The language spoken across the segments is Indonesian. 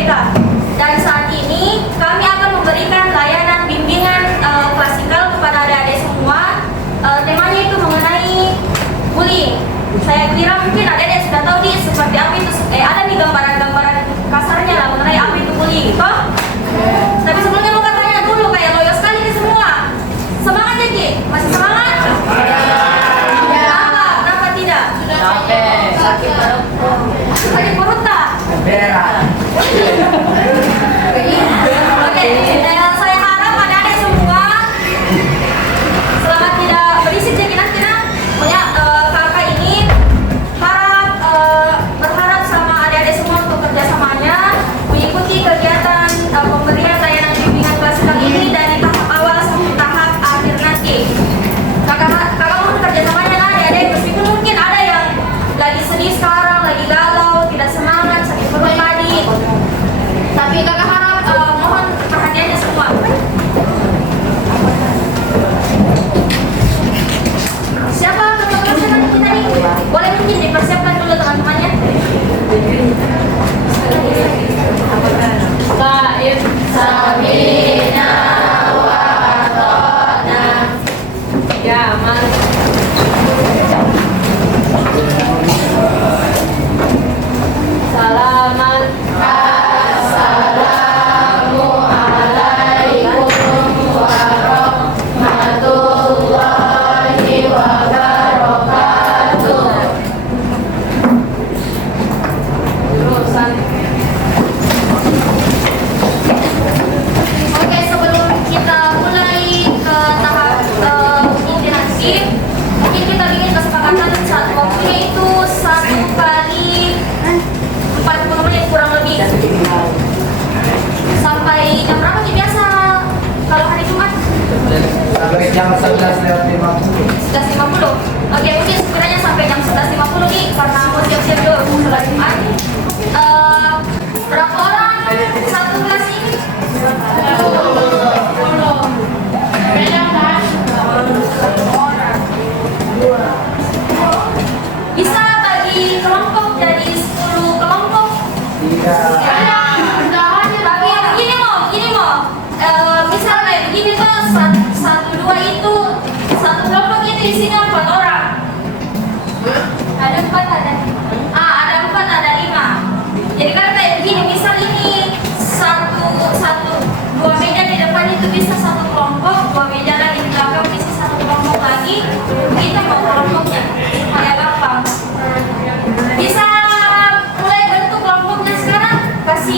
IPK. Dan saat ini kami akan memberikan layanan bimbingan klasikal kepada adik-adik semua. Temanya itu mengenai bullying. Saya kira mungkin adik-adik sudah tahu nih seperti apa itu. Ada nih gambaran-gambaran kasarnya lah mengenai apa itu bullying, toh? Tapi sebelumnya mau tanya dulu, kayak loyo sekali nih semua. Semangat ya Ki? Masih semangat? Kenapa tidak? Sakit perut. Sakit perut tak? Oke, saya harap adik-adik semua selamat tidak berisik jadi nanti punya kakak ini berharap sama adik-adik semua untuk kerjasamanya mengikuti kegiatan pemberian layanan bimbingan klasikal ini dari tahap awal sampai tahap akhir nanti. Kakak mau kerjasamanya lah adik-adik, meskipun mungkin ada yang lagi sedih sekarang, lagi galau, tidak semangat, sakit perut tadi, tapi kakak harap mohon perhatiannya semua. Siapa kakak kelas yang kita ini? Boleh mungkin dipersiapkan dulu teman-temannya. Baik, Sabina wa atona. Ya, salaman. Assalamualaikum warahmatullahi wabarakatuh. Jurusan. Oke, sebelum kita mulai ke tahap ini nanti, mungkin kita bikin kesepakatan saat waktunya itu 1 kali 40 menit kurang lebih. Sampai jam berapa sih biasa kalau hari Jumat? Sampai jam 11.50. 11.50. Oke, mungkin sekiranya sampai jam 11.50 nih karena mau siap-siap dulu mau sholat Jumat. Berapa orang satu kelas ini? Bisa bagi kelompok jadi 10 kelompok. Tapi begini mau, misalnya begini tuh 1, 2 itu satu kelompok itu isinya 4 orang. Ada 4 ada 5. Jadi kan kayak begini, misal ini dua meja di depan itu bisa satu kelompok, 2 meja lagi di belakang bisa satu kelompok lagi. Kita mau kelompoknya supaya gampang. Bisa mulai bentuk kelompoknya sekarang. Kasih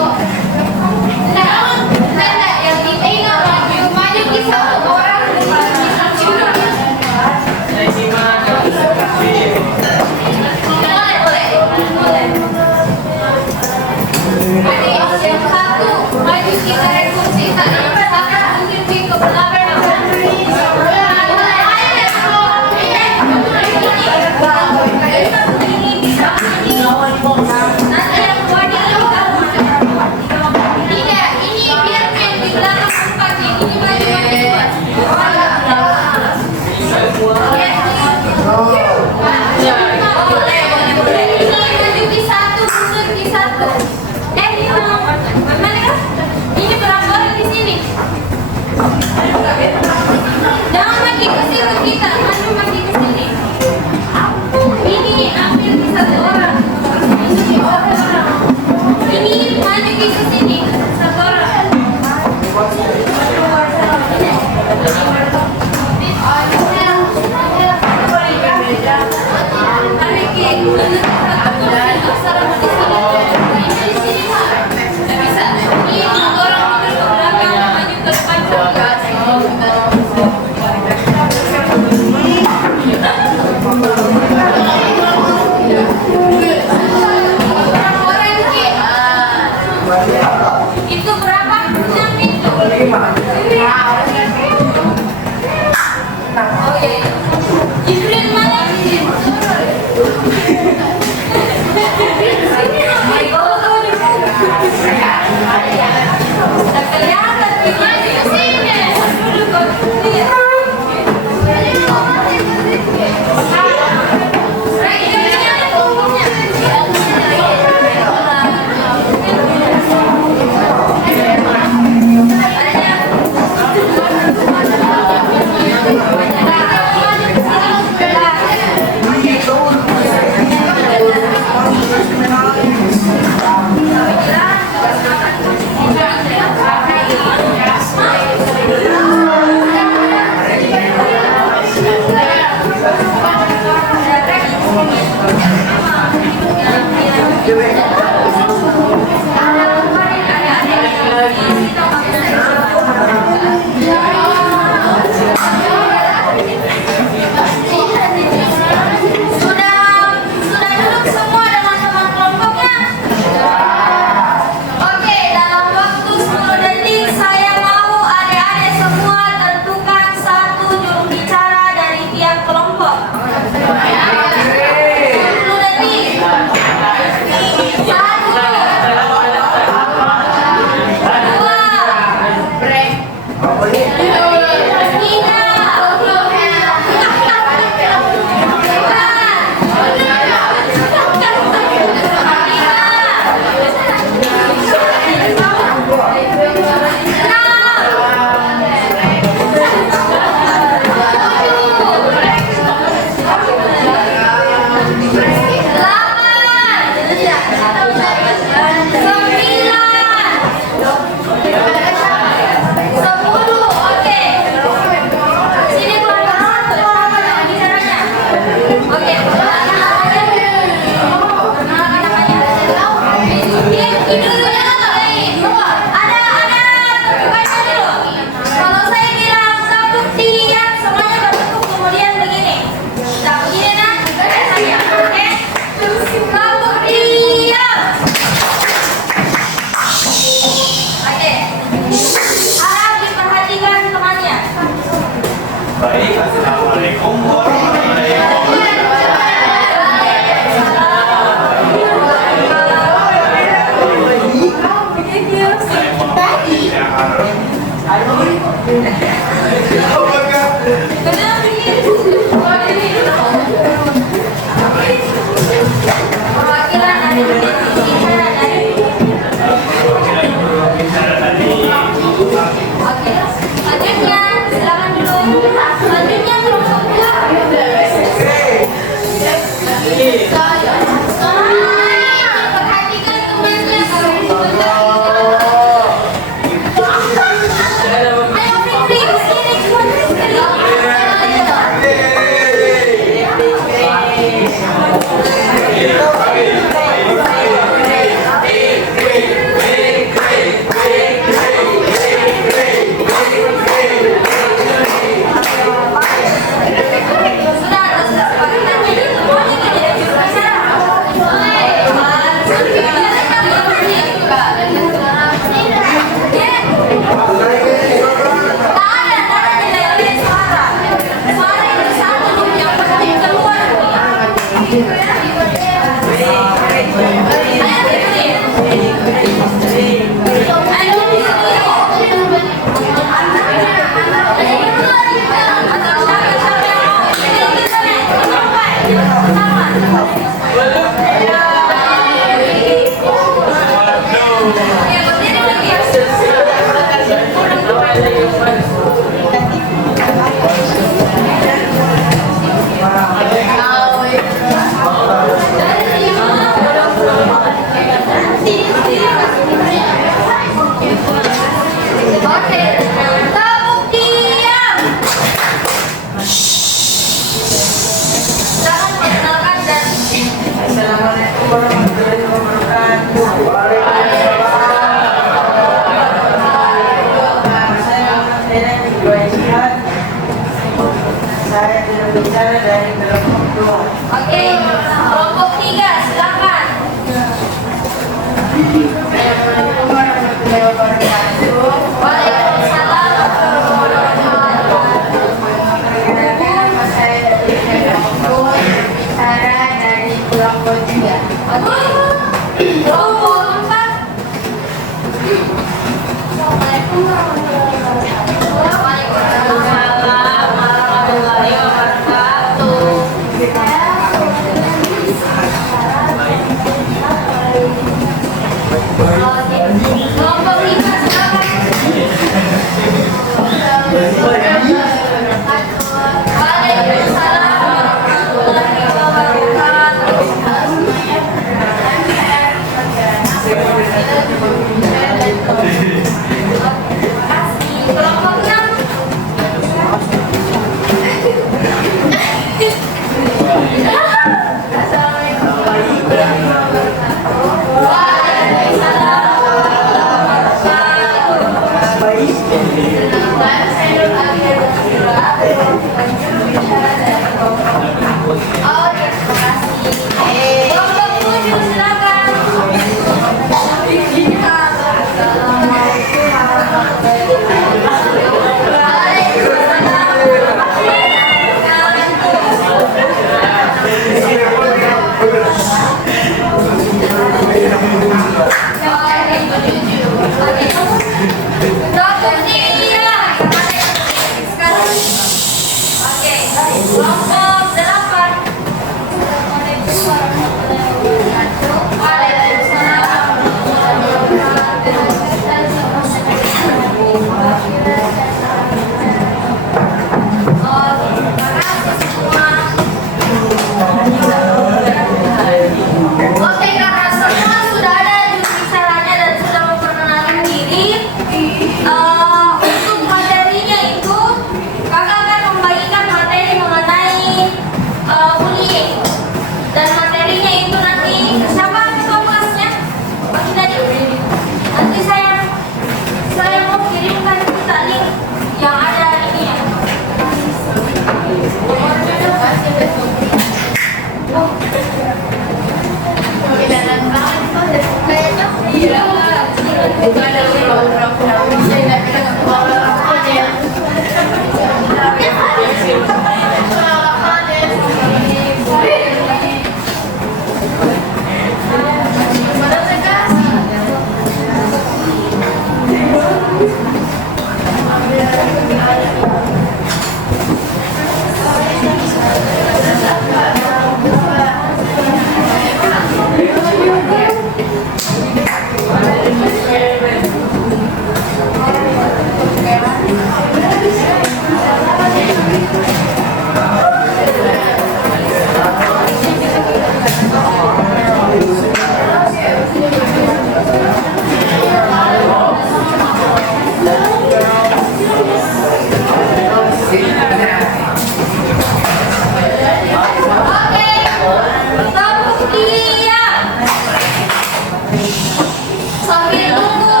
Sambil tunggu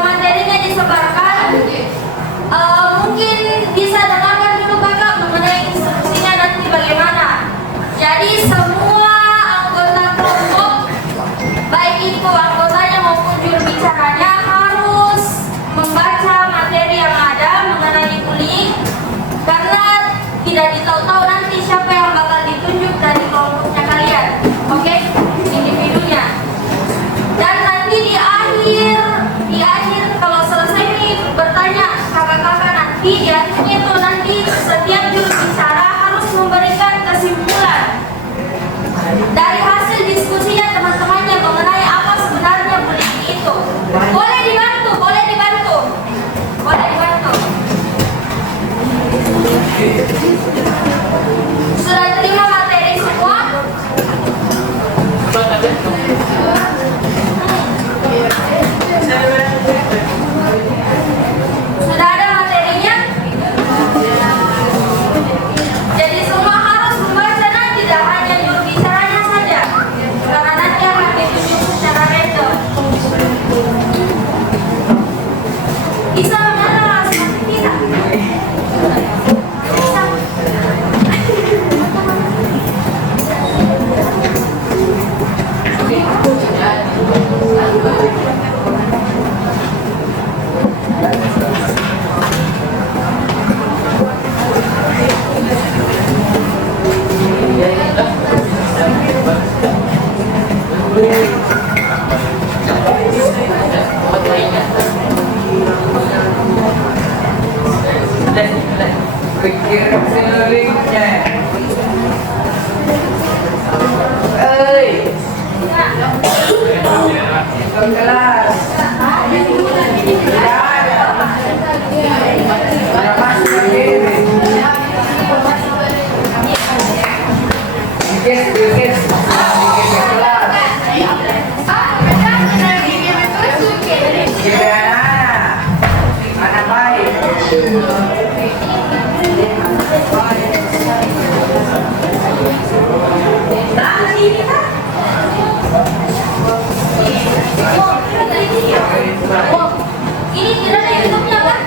materinya disebarkan, mungkin bisa dengarkan dulu kakak mengenai instruksinya nanti bagaimana. Jadi semua anggota kelompok, baik itu anggotanya maupun juru bicaranya, harus membaca materi yang ada mengenai bullying, karena tidak ditahu-tahu nanti siapa yang bakal ditunjuk dari kelompoknya kalian, oke? Individunya. Dan nanti di akhir kalau selesai nih bertanya kakak-kakak, nanti di akhirnya itu nanti setiap juru bicara harus memberikan kesimpulan dari hasil diskusinya teman-temannya mengenai apa sebenarnya bullying itu. Boleh dibantu, boleh dibantu, boleh dibantu. Sudah terima materi semua? Sudah ada materinya? Jadi semua harus membaca, nanti tidak hanya juru bicaranya saja, karena nanti akan ditunjuk secara random. Bisa mengenal seperti kita? Bisa. Pikir sekelilingnya. Hei, ikut kelas. Sudah masuk sendiri. Dikit ke kelas. Gimana? Anak baik. Ini tidak ada YouTube-nya kan?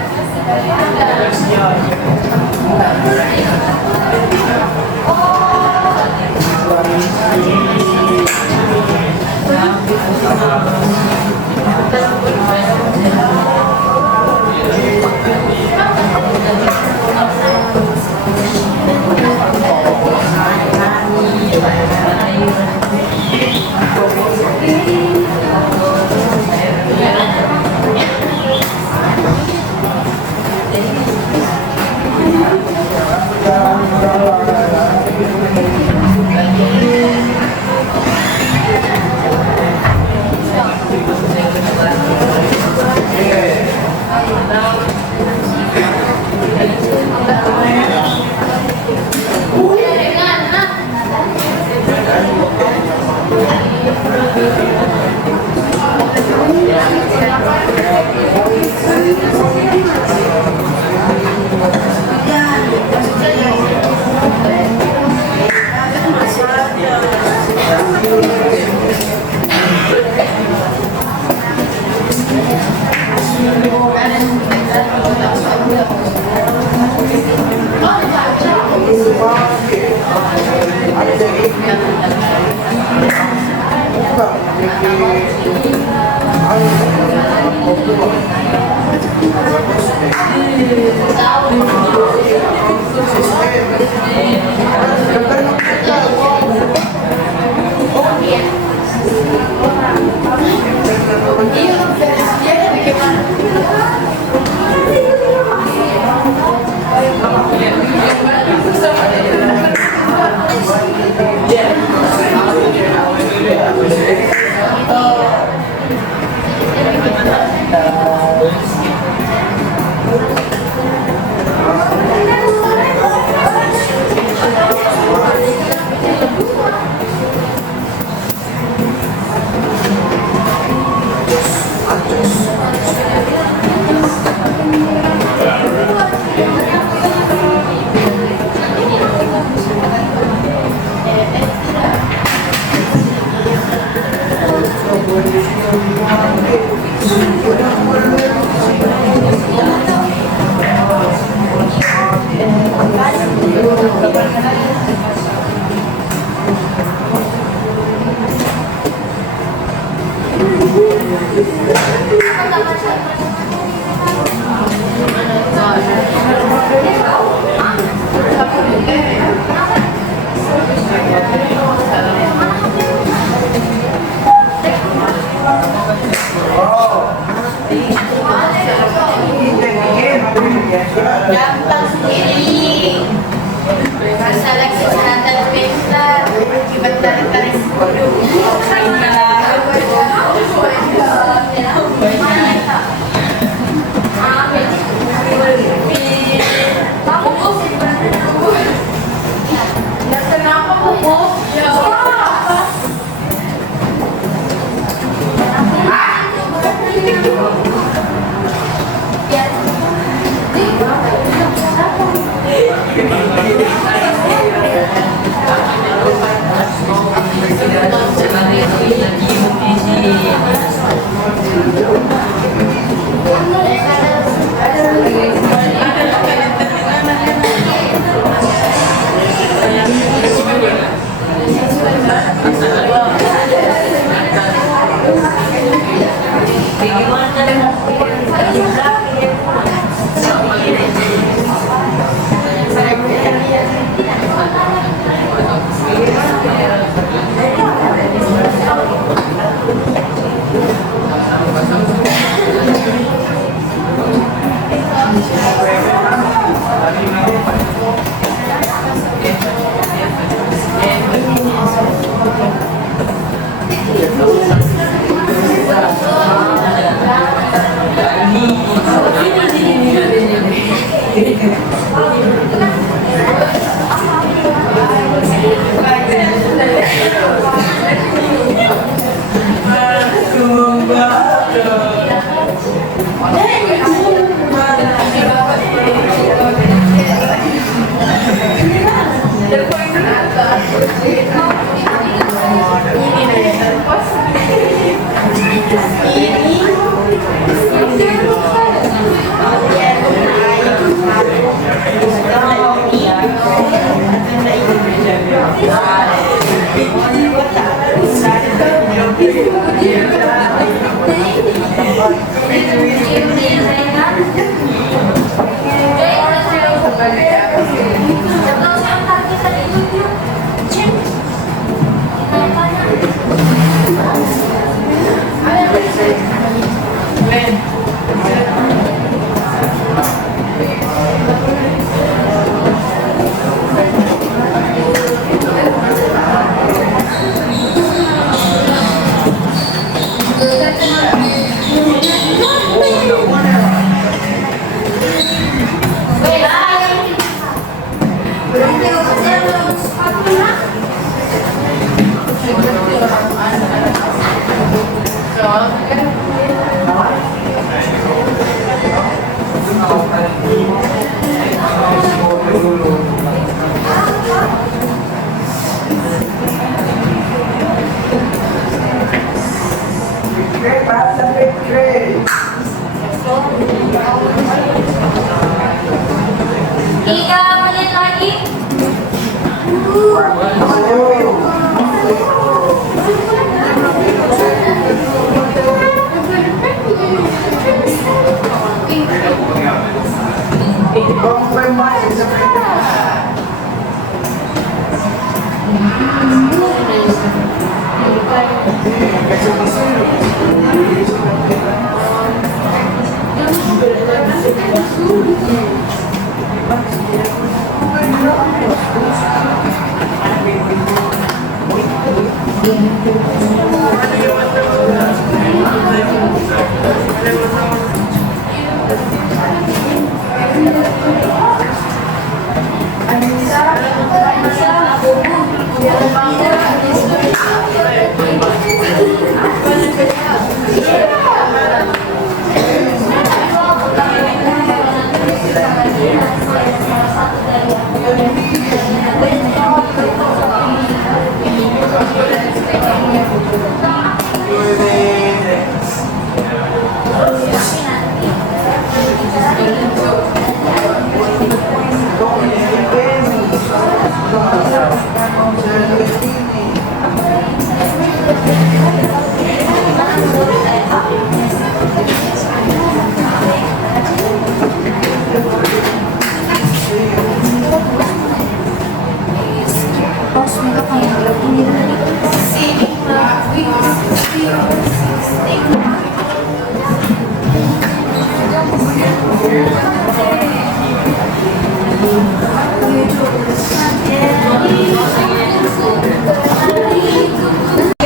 Gampang sendiri. Masalah kesehatan mental akibat tarik-tarik sepuluh. Kenapa pupuk?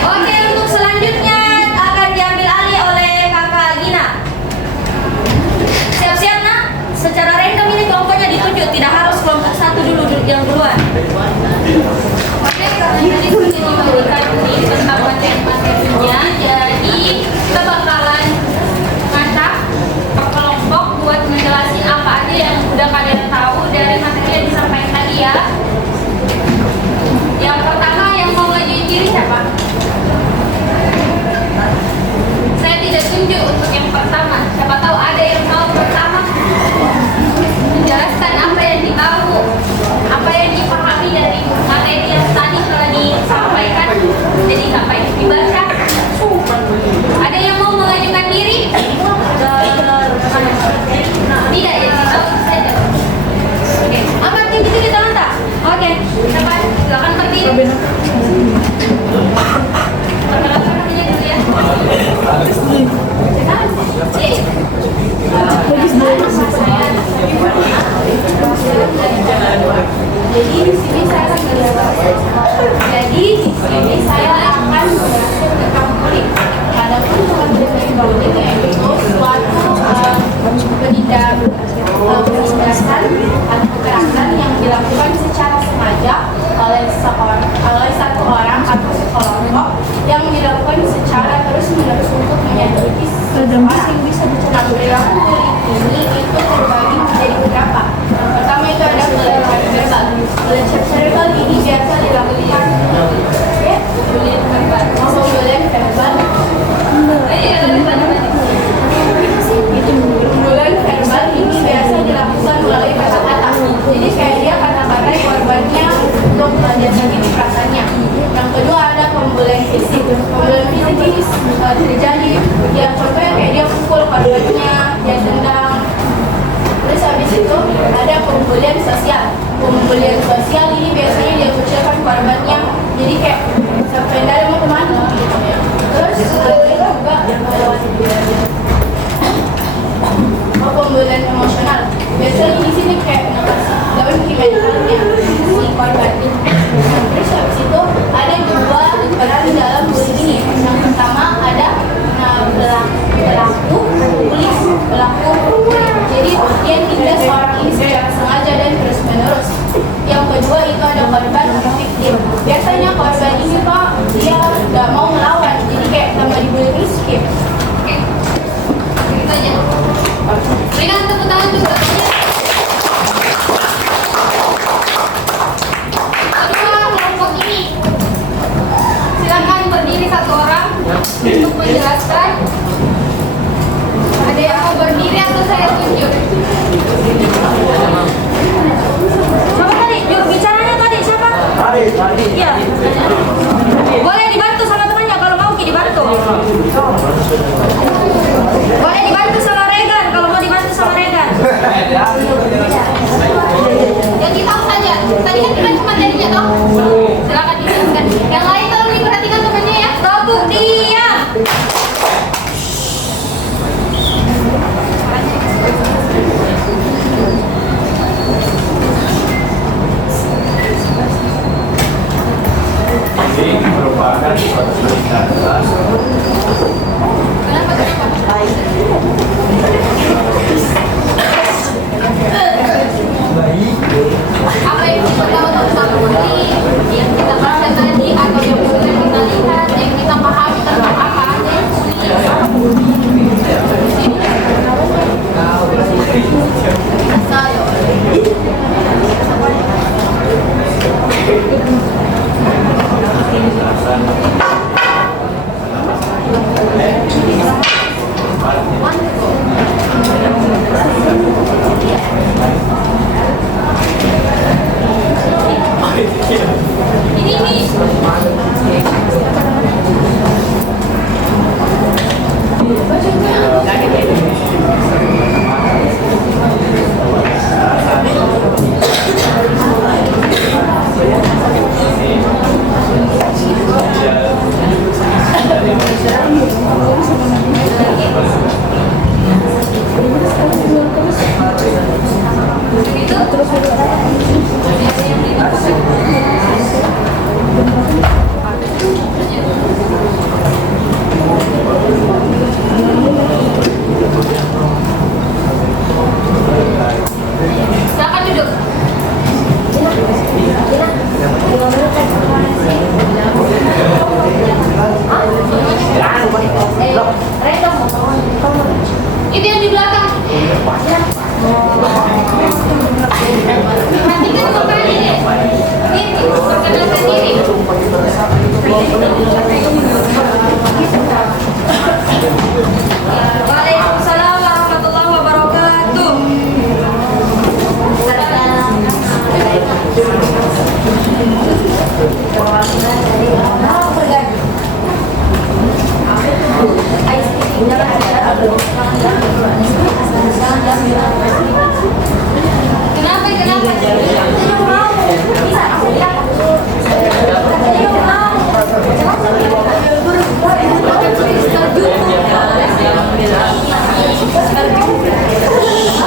Oke, untuk selanjutnya akan diambil alih oleh Kakak Gina. Siap-siap nak. Secara random ini kelompoknya ditunjuk, tidak harus kelompok satu dulu yang duluan. Oke, karena tadi sudah diberikan ini tentang materi-materinya, jadi kita bakalan ngacak per kelompok buat menjelasin apa aja yang udah kalian tahu dari materi yang disampaikan tadi ya. Yang pertama yang mau ngajuin diri siapa? Saya tidak tunjuk untuk yang pertama. Siapa tahu ada yang mau pertama menjelaskan apa yang ditahu, apa yang dipahami dari materi yang tadi telah disampaikan. Jadi sampai dibaca. Ada yang mau mengajukan diri? Tidak ya, ditahu saja. Oke, angkat tinggi-tinggi tangan tak? Oke, siapa? Silakan berdiri. Perkenalkan namanya dulu ya. Jadi di sini saya akan membahas tentang kulit. Adapun kulit yaitu suatu penindakan atau kekerasan yang dilakukan secara sengaja oleh satu orang atau sekelompok yang dilakukan secara terus-menerus untuk menyakiti seseorang. Nah, perilaku kulit ini itu terbagi menjadi beberapa. Pertama itu ada pelecehan verbal. Pelecehan verbal ini biasa dilakukan pembulian verbal. Pembulian verbal ini biasa dilakukan melalui kata-kata. Jadi kayak dia kata-kata korbannya untuk menjadi perasaannya. Yang kedua ada pembulian fisik. Pembulian fisik ini terjadi ya contohnya kayak dia pukul korbannya, dia tendang. Terus habis itu ada pembulian sosial. Pembulian sosial ini biasanya dia kucilkan korbannya. Jadi kayak sampai dari mau kemana? Terus juga pembulian emosional. Biasanya di sini kayak daun mentalnya si korban. Terus habis itu ada dua peran dalam bullying ini. Yang pertama ada pelaku tulis, pelaku. Jadi dia tindas orang ini secara sengaja dan terus menerus. Yang kedua itu ada korban atau victim. Biasanya korban ini kok dia nggak mau melawan, jadi kayak tambah dibully miskin. Oke, gitu aja. Berikan tepuk tangan juga. Kedua kelompok ini, silakan berdiri satu orang untuk menjelaskan. Ada yang mau berdiri atau saya tunjuk? Siapa tadi? Juru bicaranya tadi siapa? Tadi. Iya. Boleh dibantu sama temannya kalau mau dibantu. Boleh dibantu sama Regan kalau mau dibantu sama Regan. Yang kita tahu saja. Tadi kan kita cuma materinya toh. Silakan dijelaskan. Yang lain tolong diperhatikan temannya ya. Tepuk diam. Apa yang kita tahu tentang bullying, yang kita baca tadi, atau yang sudah kita lihat, yang kita pahami tentang apa aja yang bullying. Saya. Silakan duduk. Itu yang di belakang. Perhatikan bapak ini. Ini, perkenalkan diri. Waalaikumsalam warahmatullahi wabarakatuh. Kenapa?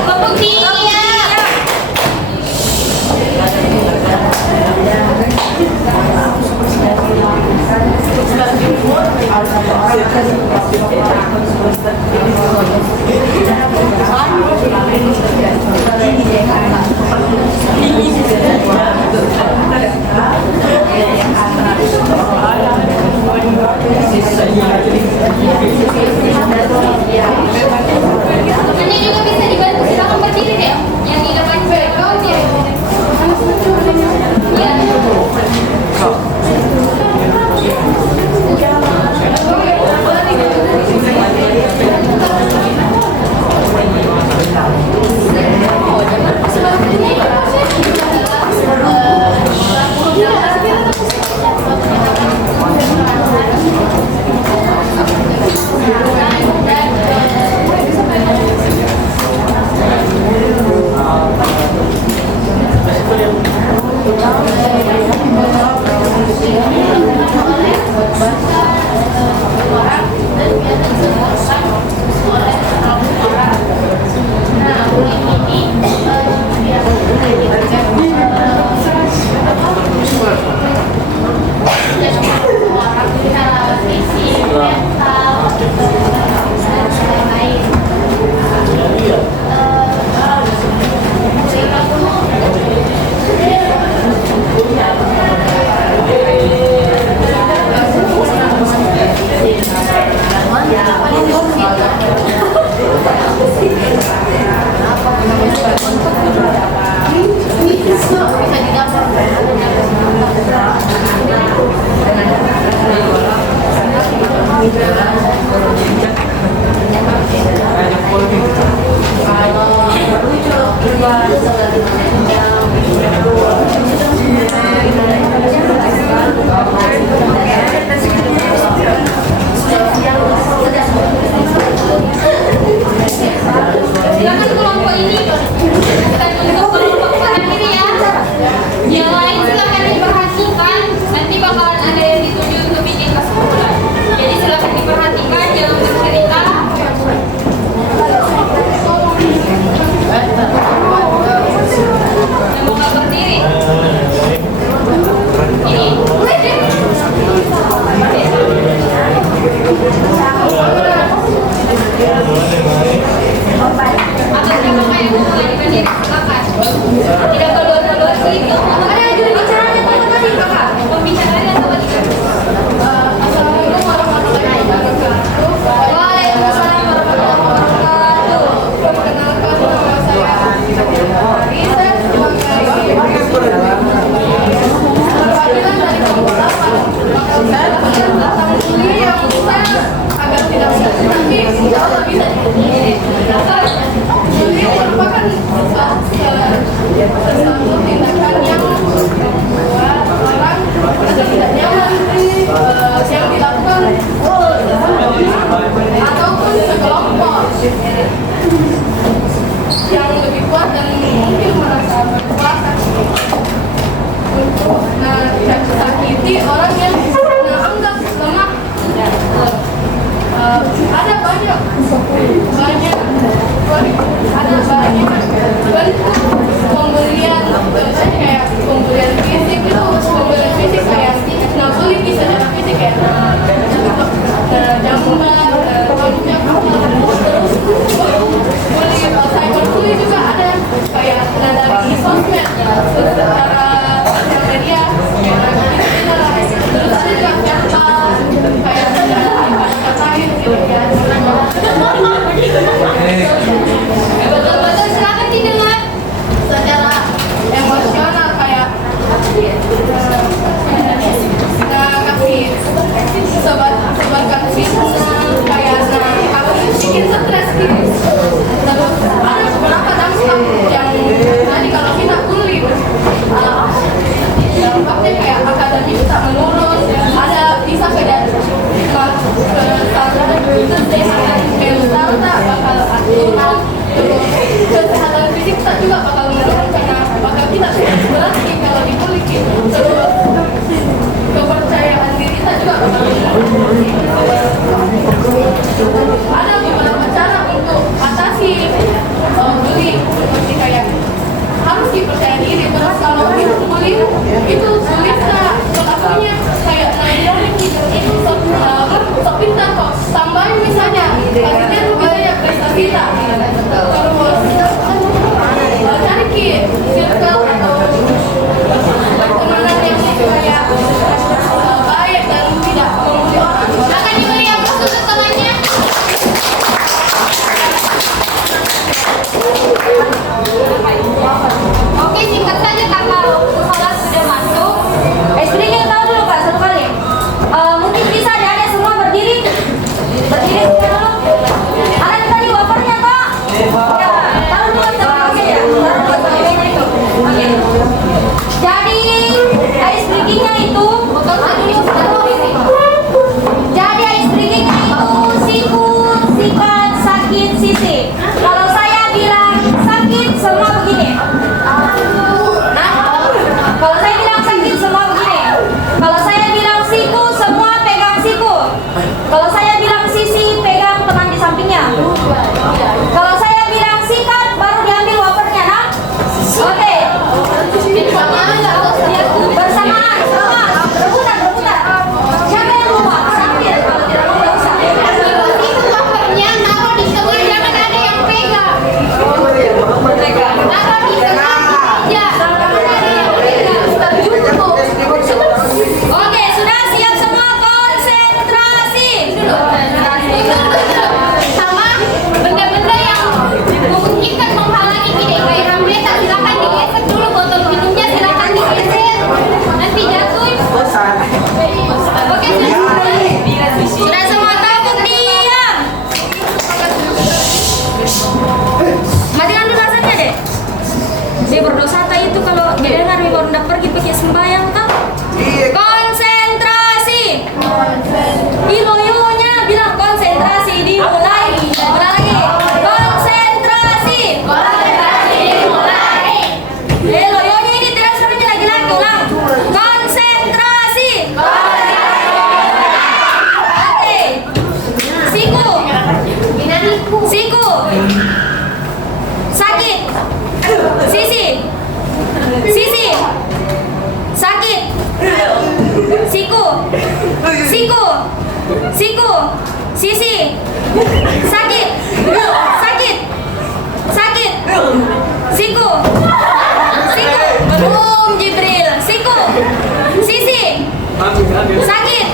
Pembuktian. Temennya juga bisa dibantu, silakan berdiri deh. Yang di depan background ya. Orang visi mental Atau siapa yang mau mengajukan diri? Silakan. Tidak keluar-keluar itu. Ada juru bicaranya tadi tadi kakak. Pembicaranya sama dia. Assalamualaikum warahmatullahi wabarakatuh. Waalaikumsalam warahmatullahi wabarakatuh. Perkenalkan nama saya Risa sebagai perwakilan dari kelompok 8. Dan tentang kuliah yang saya agak tidak mudah, tapi insya Allah bisa. Kuliah merupakan sesuatu tindakan yang membuat orang merasa tidak nyaman yang dilakukan ataupun sekelompok yang lebih kuat dan mungkin merasa berkuasa untuk sakiti orang yang anggap lemah. Ada banyak bentuk pemberian, contohnya kayak pemberian fisik itu, pemberian fisik kayak bullying secara fisik kayak jamban, tonjok, terus bully cyberbully juga ada kayak dari sosmed, secara sosial media, terus ada juga kayak kata-katain gitu ya. Betul-betul silakan didengar. Secara emosional kayak kasih sebarkan fitnah kayak bikin stres gitu. Terus ada beberapa dampak yang tadi kalau kita bully dampaknya kayak akademik kita menurun, ada bisa ke kesehatan mental tak bakal turun, kesehatan fisik kita juga bakal menurun karena bakal kita berarti kalau dibully gitu. Terus kepercayaan diri kita juga bakal menurun. Ada beberapa cara untuk atasi bully, seperti kayak harus dipercaya diri. Terus kalau kita bully itu sulit pelakunya kayak itu sok pintar kok, tambahin misalnya kasihnya misalnya prestasi tak, terus cari circle atau pertemanan yang kayak baik dan tidak membuli orang. Silakan diberi aplaus untuk temannya. Oke, singkat saja kakak. Salat sudah masuk. SD-nya tahu dulu Kak, satu kali. Mungkin bisa adik-adik semua berdiri. Berdiri dulu. Ada tadi wafernya Kak. Ya, taruh dulu taruh aja ya. Taruh dulu taruh itu. Oke. Jadi ice breaking-nya itu Betul tadi sudah ini. jadi ice breaking-nya itu siku, sikat, sakit, sisi. Kalau saya bilang sakit semua begini. Kalau saya bilang sakit semua begini. Kalau saya bilang siku semua pegang siku. Kalau saya bilang sisi pegang teman di sampingnya. Kalau saya bilang sikat baru diambil wafernya, nah. Oke. Bersamaan, sama. Berputar. Siapa yang mau sambil? Kalau tidak mau nggak usah. Itu covernya naruh di tengah, jangan ada yang pegang. Naruh di tengah meja, jangan ada yang pegang. Cukup. Oke, sudah siap semua, konsentrasi. Sama benda-benda yang memungkinkan menghalangi kita kayak ramleta, silakan digeser dulu, botol minumnya silakan digeser, nanti jatuh. Oke, sudah semua takut diam. Matikan dulu rasanya deh. Dia berdosa tak itu kalau didengar dia baru dapat pergi pakai sembahyang tak? Konsentrasi. Iloyonya bilang konsentrasi dimulai. Ulang lagi. Konsentrasi. Loyonya ini tidak sebenarnya lagi-lagi ulang. Konsentrasi. Oke. Siku. Siku. Sakit. Sisi. Sakit. Siku. Sisi. Sakit. Sakit. Sakit. Siku. Siku. Jibril. Siku. Sisi. Sakit.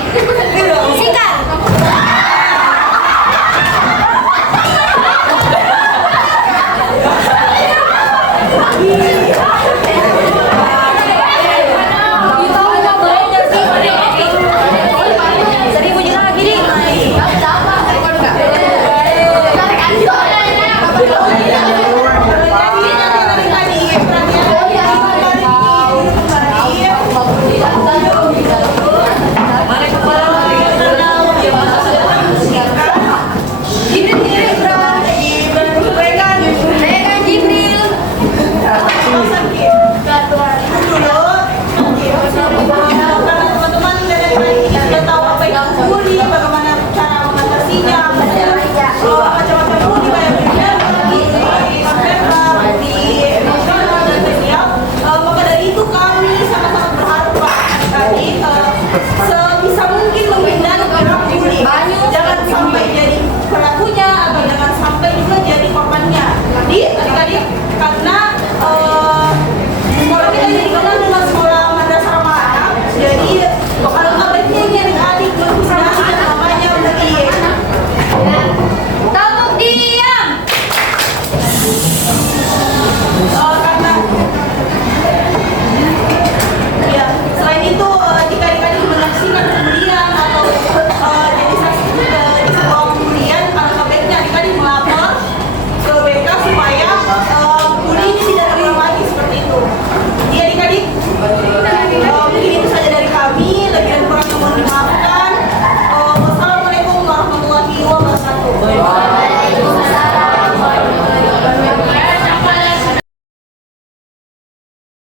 Sika.